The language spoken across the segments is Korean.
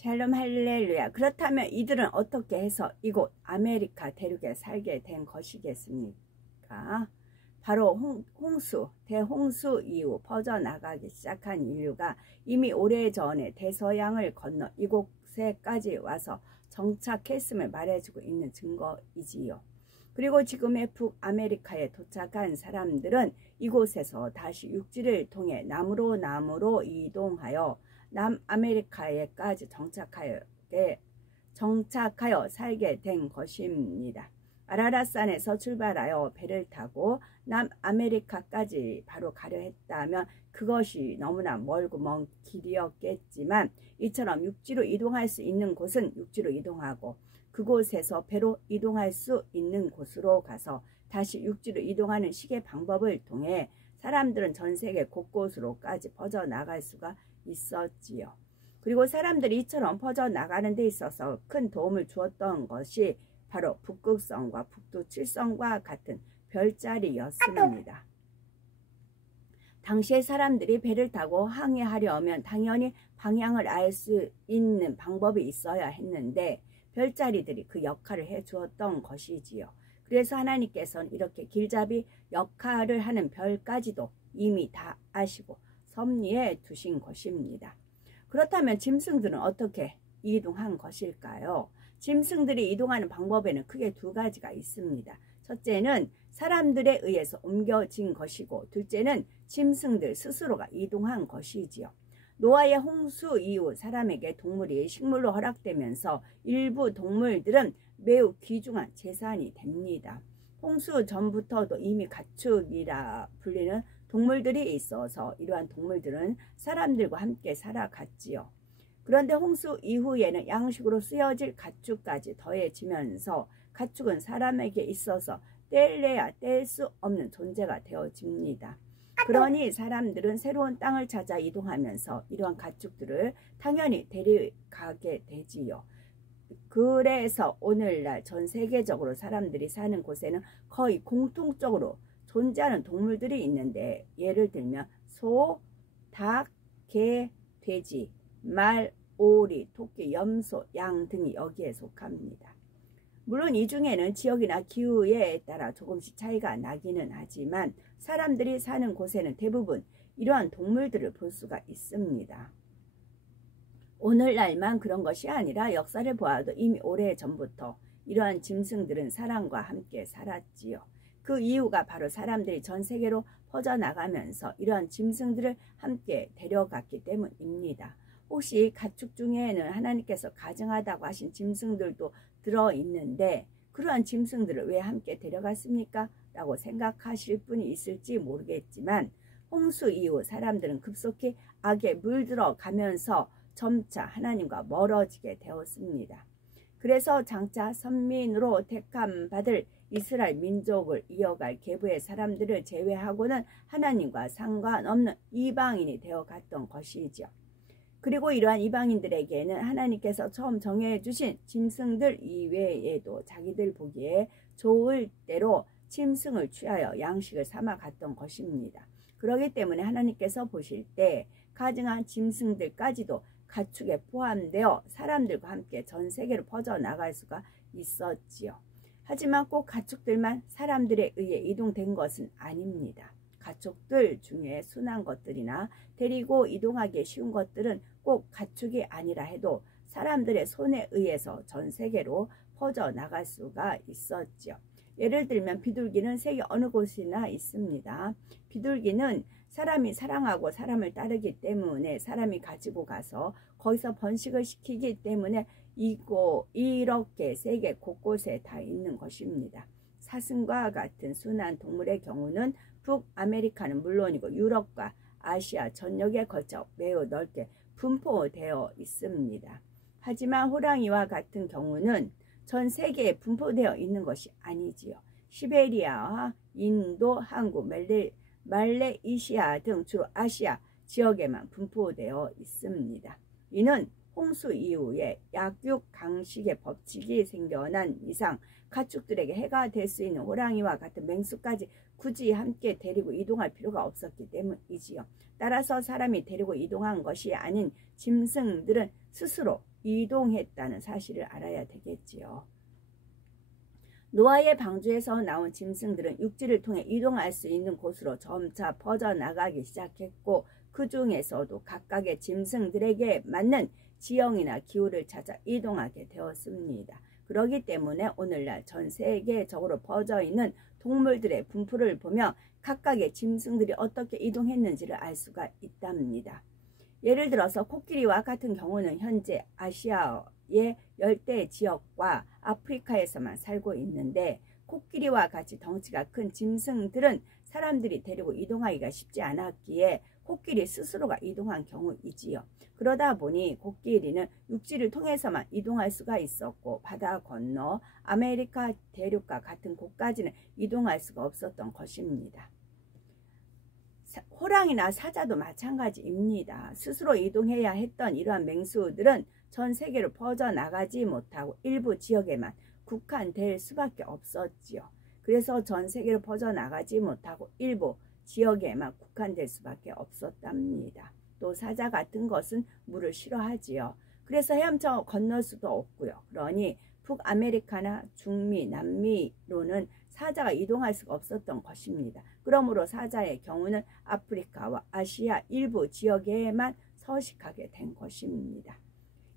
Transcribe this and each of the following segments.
샬롬 할렐루야. 그렇다면 이들은 어떻게 해서 이곳 아메리카 대륙에 살게 된 것이겠습니까? 바로 대홍수 이후 퍼져나가기 시작한 인류가 이미 오래전에 대서양을 건너 이곳에까지 와서 정착했음을 말해주고 있는 증거이지요. 그리고 지금의 북아메리카에 도착한 사람들은 이곳에서 다시 육지를 통해 남으로 이동하여 남아메리카에까지 정착하여 살게 된 것입니다. 아라랏산에서 출발하여 배를 타고 남아메리카까지 바로 가려 했다면 그것이 너무나 멀고 먼 길이었겠지만 이처럼 육지로 이동할 수 있는 곳은 육지로 이동하고 그곳에서 배로 이동할 수 있는 곳으로 가서 다시 육지로 이동하는 식의 방법을 통해 사람들은 전 세계 곳곳으로까지 퍼져나갈 수가 있었지요. 그리고 사람들이 이처럼 퍼져나가는 데 있어서 큰 도움을 주었던 것이 바로 북극성과 북두칠성과 같은 별자리였습니다. 당시에 사람들이 배를 타고 항해하려면 당연히 방향을 알 수 있는 방법이 있어야 했는데 별자리들이 그 역할을 해주었던 것이지요. 그래서 하나님께서는 이렇게 길잡이 역할을 하는 별까지도 이미 다 아시고 섭리해 두신 것입니다. 그렇다면 짐승들은 어떻게 이동한 것일까요? 짐승들이 이동하는 방법에는 크게 두 가지가 있습니다. 첫째는 사람들에 의해서 옮겨진 것이고 둘째는 짐승들 스스로가 이동한 것이지요. 노아의 홍수 이후 사람에게 동물이 식물로 허락되면서 일부 동물들은 매우 귀중한 재산이 됩니다. 홍수 전부터도 이미 가축이라 불리는 동물들이 있어서 이러한 동물들은 사람들과 함께 살아갔지요. 그런데 홍수 이후에는 양식으로 쓰여질 가축까지 더해지면서 가축은 사람에게 있어서 뗄래야 뗄 수 없는 존재가 되어집니다. 그러니 사람들은 새로운 땅을 찾아 이동하면서 이러한 가축들을 당연히 데려가게 되지요. 그래서 오늘날 전 세계적으로 사람들이 사는 곳에는 거의 공통적으로 존재하는 동물들이 있는데 예를 들면 소, 닭, 개, 돼지, 말, 오리, 토끼, 염소, 양 등이 여기에 속합니다. 물론 이 중에는 지역이나 기후에 따라 조금씩 차이가 나기는 하지만 사람들이 사는 곳에는 대부분 이러한 동물들을 볼 수가 있습니다. 오늘날만 그런 것이 아니라 역사를 보아도 이미 오래전부터 이러한 짐승들은 사람과 함께 살았지요. 그 이유가 바로 사람들이 전 세계로 퍼져나가면서 이러한 짐승들을 함께 데려갔기 때문입니다. 혹시 가축 중에는 하나님께서 가증하다고 하신 짐승들도 들어있는데 그러한 짐승들을 왜 함께 데려갔습니까? 라고 생각하실 분이 있을지 모르겠지만 홍수 이후 사람들은 급속히 악에 물들어가면서 점차 하나님과 멀어지게 되었습니다. 그래서 장차 선민으로 택함받을 이스라엘 민족을 이어갈 계보의 사람들을 제외하고는 하나님과 상관없는 이방인이 되어갔던 것이죠. 그리고 이러한 이방인들에게는 하나님께서 처음 정해주신 짐승들 이외에도 자기들 보기에 좋을 대로 짐승을 취하여 양식을 삼아 갔던 것입니다. 그렇기 때문에 하나님께서 보실 때 가증한 짐승들까지도 가축에 포함되어 사람들과 함께 전 세계로 퍼져나갈 수가 있었지요. 하지만 꼭 가축들만 사람들에 의해 이동된 것은 아닙니다. 가축들 중에 순한 것들이나 데리고 이동하기 쉬운 것들은 꼭 가축이 아니라 해도 사람들의 손에 의해서 전 세계로 퍼져나갈 수가 있었죠. 예를 들면 비둘기는 세계 어느 곳이나 있습니다. 비둘기는 사람이 사랑하고 사람을 따르기 때문에 사람이 가지고 가서 거기서 번식을 시키기 때문에 이렇게 세계 곳곳에 다 있는 것입니다. 사슴과 같은 순한 동물의 경우는 북아메리카는 물론이고 유럽과 아시아 전역에 걸쳐 매우 넓게 분포되어 있습니다. 하지만 호랑이와 같은 경우는 전 세계에 분포되어 있는 것이 아니지요. 시베리아와 인도, 한국, 말레이시아 등 주로 아시아 지역에만 분포되어 있습니다. 이는 홍수 이후에 약육강식의 법칙이 생겨난 이상 가축들에게 해가 될 수 있는 호랑이와 같은 맹수까지 굳이 함께 데리고 이동할 필요가 없었기 때문이지요. 따라서 사람이 데리고 이동한 것이 아닌 짐승들은 스스로 이동했다는 사실을 알아야 되겠지요. 노아의 방주에서 나온 짐승들은 육지를 통해 이동할 수 있는 곳으로 점차 퍼져나가기 시작했고, 그 중에서도 각각의 짐승들에게 맞는 지형이나 기후를 찾아 이동하게 되었습니다. 그렇기 때문에 오늘날 전 세계적으로 퍼져 있는 동물들의 분포를 보며 각각의 짐승들이 어떻게 이동했는지를 알 수가 있답니다. 예를 들어서 코끼리와 같은 경우는 현재 아시아의 열대 지역과 아프리카에서만 살고 있는데, 코끼리와 같이 덩치가 큰 짐승들은 사람들이 데리고 이동하기가 쉽지 않았기에 코끼리 스스로가 이동한 경우이지요. 그러다 보니 코끼리는 육지를 통해서만 이동할 수가 있었고, 바다 건너 아메리카 대륙과 같은 곳까지는 이동할 수가 없었던 것입니다. 호랑이나 사자도 마찬가지입니다. 스스로 이동해야 했던 이러한 맹수들은 전 세계로 퍼져나가지 못하고 일부 지역에만 국한될 수밖에 없었지요. 그래서 전 세계로 퍼져나가지 못하고 일부 지역에만 국한될 수밖에 없었답니다. 또 사자 같은 것은 물을 싫어하지요. 그래서 헤엄쳐 건널 수도 없고요. 그러니 북아메리카나 중미, 남미로는 사자가 이동할 수가 없었던 것입니다. 그러므로 사자의 경우는 아프리카와 아시아 일부 지역에만 서식하게 된 것입니다.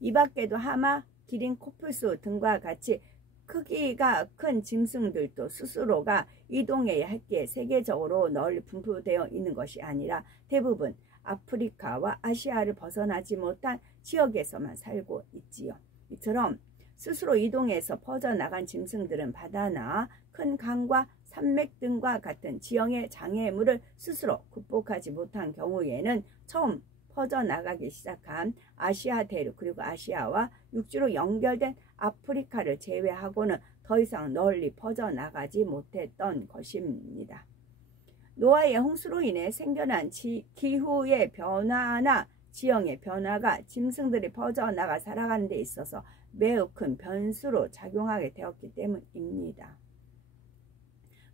이 밖에도 하마, 기린, 코뿔소 등과 같이 크기가 큰 짐승들도 스스로가 이동해야 했기에 세계적으로 널리 분포되어 있는 것이 아니라 대부분 아프리카와 아시아를 벗어나지 못한 지역에서만 살고 있지요. 이처럼 스스로 이동해서 퍼져나간 짐승들은 바다나 큰 강과 산맥 등과 같은 지형의 장애물을 스스로 극복하지 못한 경우에는 처음 퍼져나가기 시작한 아시아 대륙 그리고 아시아와 육지로 연결된 아프리카를 제외하고는 더 이상 널리 퍼져나가지 못했던 것입니다. 노아의 홍수로 인해 생겨난 기후의 변화나 지형의 변화가 짐승들이 퍼져나가 살아가는 데 있어서 매우 큰 변수로 작용하게 되었기 때문입니다.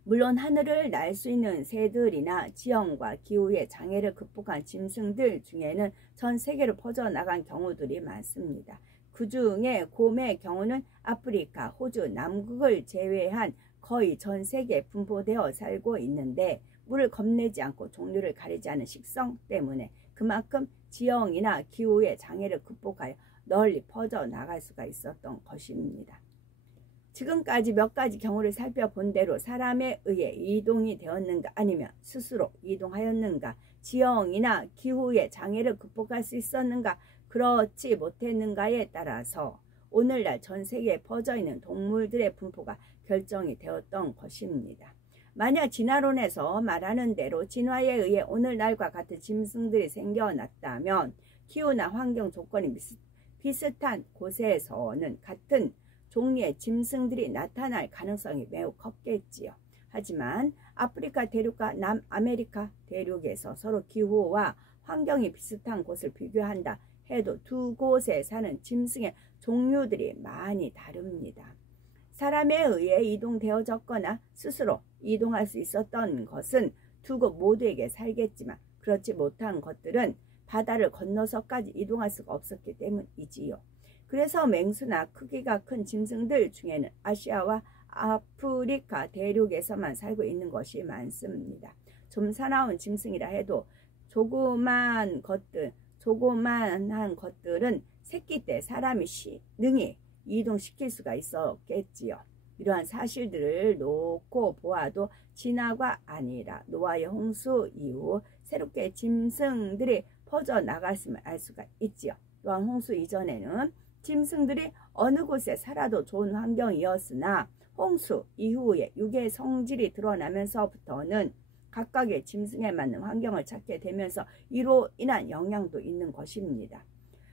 물론 하늘을 날 수 있는 새들이나 지형과 기후의 장애를 극복한 짐승들 중에는 전 세계로 퍼져나간 경우들이 많습니다. 그 중에 곰의 경우는 아프리카, 호주, 남극을 제외한 거의 전 세계에 분포되어 살고 있는데, 물을 겁내지 않고 종류를 가리지 않은 식성 때문에 그만큼 지형이나 기후의 장애를 극복하여 널리 퍼져나갈 수가 있었던 것입니다. 지금까지 몇 가지 경우를 살펴본 대로 사람에 의해 이동이 되었는가 아니면 스스로 이동하였는가, 지형이나 기후의 장애를 극복할 수 있었는가 그렇지 못했는가에 따라서 오늘날 전 세계에 퍼져있는 동물들의 분포가 결정이 되었던 것입니다. 만약 진화론에서 말하는 대로 진화에 의해 오늘날과 같은 짐승들이 생겨났다면 기후나 환경 조건이 비슷한 곳에서는 같은 종류의 짐승들이 나타날 가능성이 매우 컸겠지요. 하지만 아프리카 대륙과 남아메리카 대륙에서 서로 기후와 환경이 비슷한 곳을 비교한다 해도 두 곳에 사는 짐승의 종류들이 많이 다릅니다. 사람에 의해 이동되어졌거나 스스로 이동할 수 있었던 것은 두 곳 모두에게 살겠지만, 그렇지 못한 것들은 바다를 건너서까지 이동할 수가 없었기 때문이지요. 그래서 맹수나 크기가 큰 짐승들 중에는 아시아와 아프리카 대륙에서만 살고 있는 것이 많습니다. 좀 사나운 짐승이라 해도 조그만한 것들은 새끼 때 사람이 능히 이동시킬 수가 있었겠지요. 이러한 사실들을 놓고 보아도 진화가 아니라 노아의 홍수 이후 새롭게 짐승들이 퍼져나갔음을 알 수가 있지요. 또한 홍수 이전에는 짐승들이 어느 곳에 살아도 좋은 환경이었으나 홍수 이후에 육의 성질이 드러나면서부터는 각각의 짐승에 맞는 환경을 찾게 되면서 이로 인한 영향도 있는 것입니다.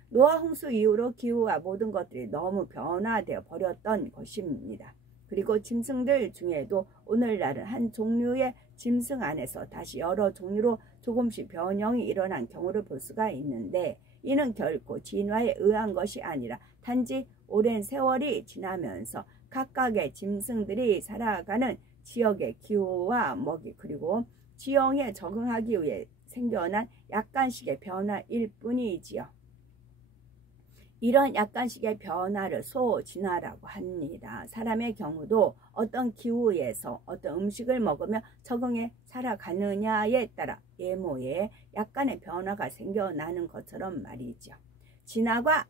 노아 홍수 이후로 기후와 모든 것들이 너무 변화되어 버렸던 것입니다. 그리고 짐승들 중에도 오늘날은 한 종류의 짐승 안에서 다시 여러 종류로 조금씩 변형이 일어난 경우를 볼 수가 있는데, 이는 결코 진화에 의한 것이 아니라 단지 오랜 세월이 지나면서 각각의 짐승들이 살아가는 지역의 기후와 먹이 그리고 지형에 적응하기 위해 생겨난 약간씩의 변화일 뿐이지요. 이런 약간씩의 변화를 소진화라고 합니다. 사람의 경우도 어떤 기후에서 어떤 음식을 먹으며 적응해 살아가느냐에 따라 외모에 약간의 변화가 생겨나는 것처럼 말이죠. 진화가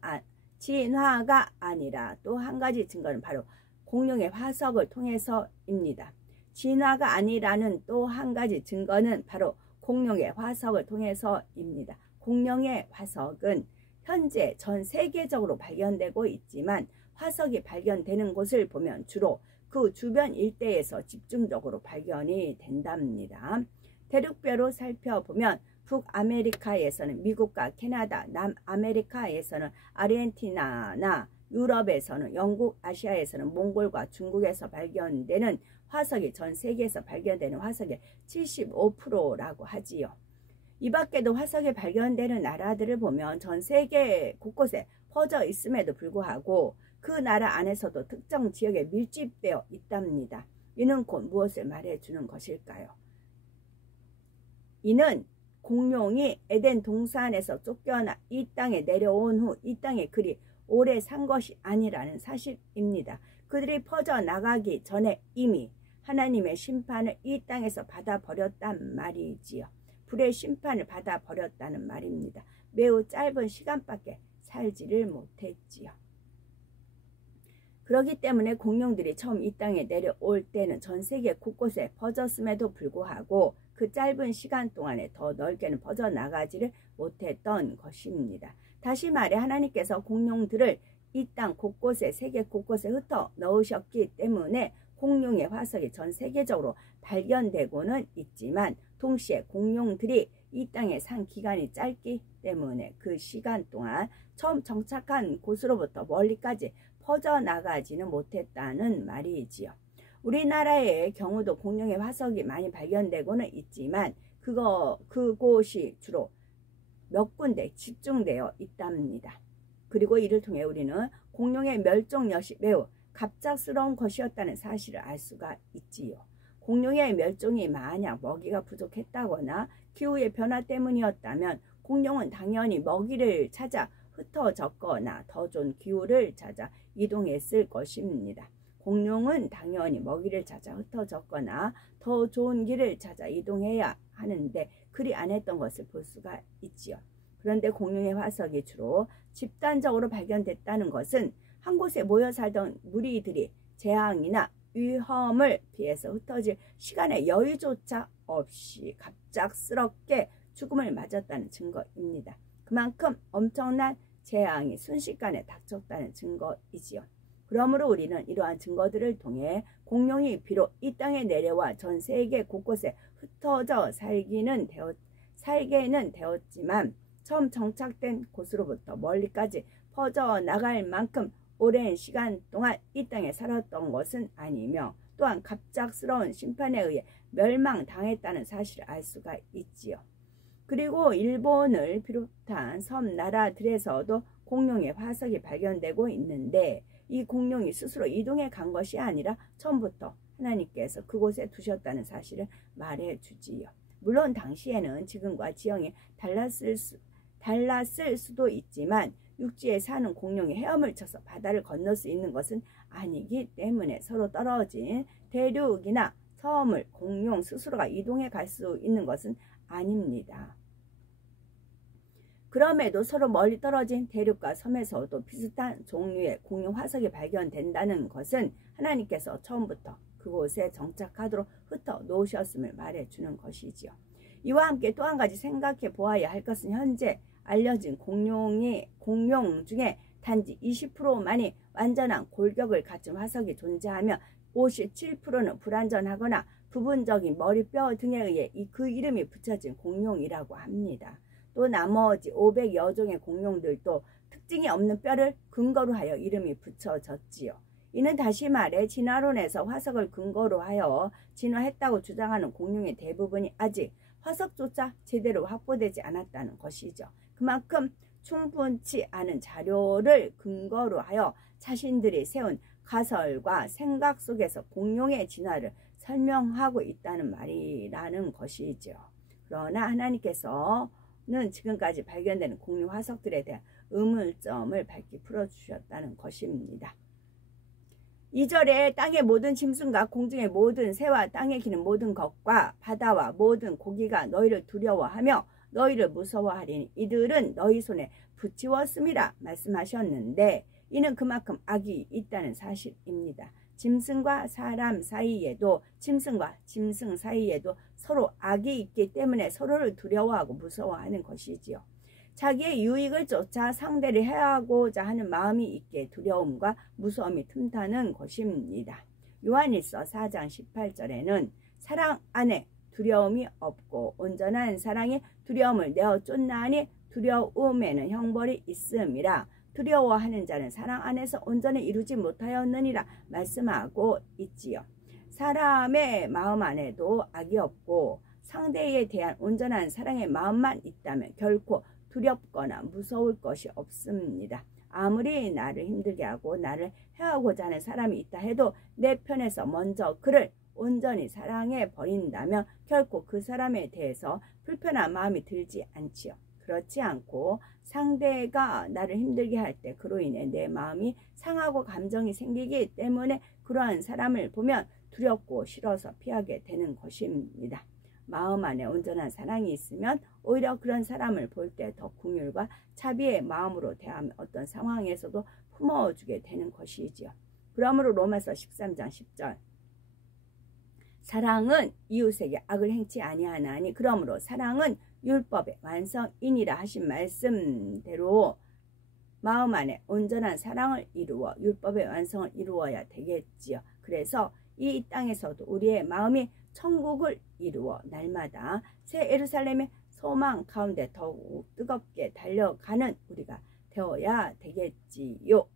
아니라 또 한 가지 증거는 바로 공룡의 화석을 통해서입니다. 진화가 아니라는 또 한 가지 증거는 바로 공룡의 화석을 통해서입니다. 공룡의 화석은 현재 전 세계적으로 발견되고 있지만 화석이 발견되는 곳을 보면 주로 그 주변 일대에서 집중적으로 발견이 된답니다. 대륙별로 살펴보면 북아메리카에서는 미국과 캐나다, 남아메리카에서는 아르헨티나나 유럽에서는 영국, 아시아에서는 몽골과 중국에서 발견되는 화석이 전 세계에서 발견되는 화석의 75%라고 하지요. 이 밖에도 화석이 발견되는 나라들을 보면 전 세계 곳곳에 퍼져 있음에도 불구하고 그 나라 안에서도 특정 지역에 밀집되어 있답니다. 이는 곧 무엇을 말해주는 것일까요? 이는 공룡이 에덴 동산에서 쫓겨나 이 땅에 내려온 후 이 땅에 그리 오래 산 것이 아니라는 사실입니다. 그들이 퍼져나가기 전에 이미 하나님의 심판을 이 땅에서 받아버렸단 말이지요. 불의 심판을 받아버렸다는 말입니다. 매우 짧은 시간밖에 살지를 못했지요. 그렇기 때문에 공룡들이 처음 이 땅에 내려올 때는 전 세계 곳곳에 퍼졌음에도 불구하고 그 짧은 시간 동안에 더 넓게는 퍼져나가지를 못했던 것입니다. 다시 말해 하나님께서 공룡들을 이 땅 곳곳에 세계 곳곳에 흩어 넣으셨기 때문에 공룡의 화석이 전 세계적으로 발견되고는 있지만 동시에 공룡들이 이 땅에 산 기간이 짧기 때문에 그 시간 동안 처음 정착한 곳으로부터 멀리까지 퍼져나가지는 못했다는 말이지요. 우리나라의 경우도 공룡의 화석이 많이 발견되고는 있지만 그곳이 주로 몇 군데 집중되어 있답니다. 그리고 이를 통해 우리는 공룡의 멸종 여시 매우 갑작스러운 것이었다는 사실을 알 수가 있지요. 공룡의 멸종이 만약 먹이가 부족했다거나 기후의 변화 때문이었다면 공룡은 당연히 먹이를 찾아 흩어졌거나 더 좋은 기후를 찾아 이동했을 것입니다. 공룡은 당연히 먹이를 찾아 흩어졌거나 더 좋은 길을 찾아 이동해야 하는데 그리 안 했던 것을 볼 수가 있지요. 그런데 공룡의 화석이 주로 집단적으로 발견됐다는 것은 한 곳에 모여 살던 무리들이 재앙이나 위험을 피해서 흩어질 시간의 여유조차 없이 갑작스럽게 죽음을 맞았다는 증거입니다. 그만큼 엄청난 재앙이 순식간에 닥쳤다는 증거이지요. 그러므로 우리는 이러한 증거들을 통해 공룡이 비록 이 땅에 내려와 전 세계 곳곳에 흩어져 살게는 되었지만 처음 정착된 곳으로부터 멀리까지 퍼져나갈 만큼 오랜 시간 동안 이 땅에 살았던 것은 아니며 또한 갑작스러운 심판에 의해 멸망당했다는 사실을 알 수가 있지요. 그리고 일본을 비롯한 섬나라들에서도 공룡의 화석이 발견되고 있는데 이 공룡이 스스로 이동해 간 것이 아니라 처음부터 하나님께서 그곳에 두셨다는 사실을 말해주지요. 물론 당시에는 지금과 지형이 달랐을 수도 있지만 육지에 사는 공룡이 헤엄을 쳐서 바다를 건널 수 있는 것은 아니기 때문에 서로 떨어진 대륙이나 섬을 공룡 스스로가 이동해 갈 수 있는 것은 아닙니다. 그럼에도 서로 멀리 떨어진 대륙과 섬에서도 비슷한 종류의 공룡 화석이 발견된다는 것은 하나님께서 처음부터 그곳에 정착하도록 흩어 놓으셨음을 말해주는 것이지요. 이와 함께 또 한 가지 생각해 보아야 할 것은 현재 알려진 공룡 중에 단지 20%만이 완전한 골격을 갖춘 화석이 존재하며 57%는 불완전하거나 부분적인 머리뼈 등에 의해 그 이름이 붙여진 공룡이라고 합니다. 또 나머지 500여 종의 공룡들도 특징이 없는 뼈를 근거로 하여 이름이 붙여졌지요. 이는 다시 말해 진화론에서 화석을 근거로 하여 진화했다고 주장하는 공룡의 대부분이 아직 화석조차 제대로 확보되지 않았다는 것이죠. 그만큼 충분치 않은 자료를 근거로 하여 자신들이 세운 가설과 생각 속에서 공룡의 진화를 설명하고 있다는 말이라는 것이죠. 그러나 하나님께서는 지금까지 발견되는 공룡 화석들에 대한 의문점을 밝히 풀어주셨다는 것입니다. 2절에 땅의 모든 짐승과 공중의 모든 새와 땅에 기는 모든 것과 바다와 모든 고기가 너희를 두려워하며 너희를 무서워하리니 이들은 너희 손에 붙이웠음이라 말씀하셨는데, 이는 그만큼 악이 있다는 사실입니다. 짐승과 사람 사이에도, 짐승과 짐승 사이에도 서로 악이 있기 때문에 서로를 두려워하고 무서워하는 것이지요. 자기의 유익을 쫓아 상대를 해하고자 하는 마음이 있게 두려움과 무서움이 틈타는 것입니다. 요한일서 4장 18절에는 사랑 안에 두려움이 없고 온전한 사랑이 두려움을 내어 쫓나니 두려움에는 형벌이 있음이라. 두려워하는 자는 사랑 안에서 온전히 이루지 못하였느니라 말씀하고 있지요. 사람의 마음 안에도 악이 없고 상대에 대한 온전한 사랑의 마음만 있다면 결코 두렵거나 무서울 것이 없습니다. 아무리 나를 힘들게 하고 나를 해하고자 하는 사람이 있다 해도 내 편에서 먼저 그를 온전히 사랑해 버린다면 결코 그 사람에 대해서 불편한 마음이 들지 않지요. 그렇지 않고 상대가 나를 힘들게 할 때 그로 인해 내 마음이 상하고 감정이 생기기 때문에 그러한 사람을 보면 두렵고 싫어서 피하게 되는 것입니다. 마음 안에 온전한 사랑이 있으면 오히려 그런 사람을 볼 때 더 긍휼과 자비의 마음으로 대하며 어떤 상황에서도 품어주게 되는 것이지요. 그러므로 로마서 13장 10절 사랑은 이웃에게 악을 행치 아니하나니 그러므로 사랑은 율법의 완성이니라 하신 말씀대로 마음 안에 온전한 사랑을 이루어 율법의 완성을 이루어야 되겠지요. 그래서 이 땅에서도 우리의 마음이 천국을 이루어 날마다 새 예루살렘의 소망 가운데 더욱 뜨겁게 달려가는 우리가 되어야 되겠지요.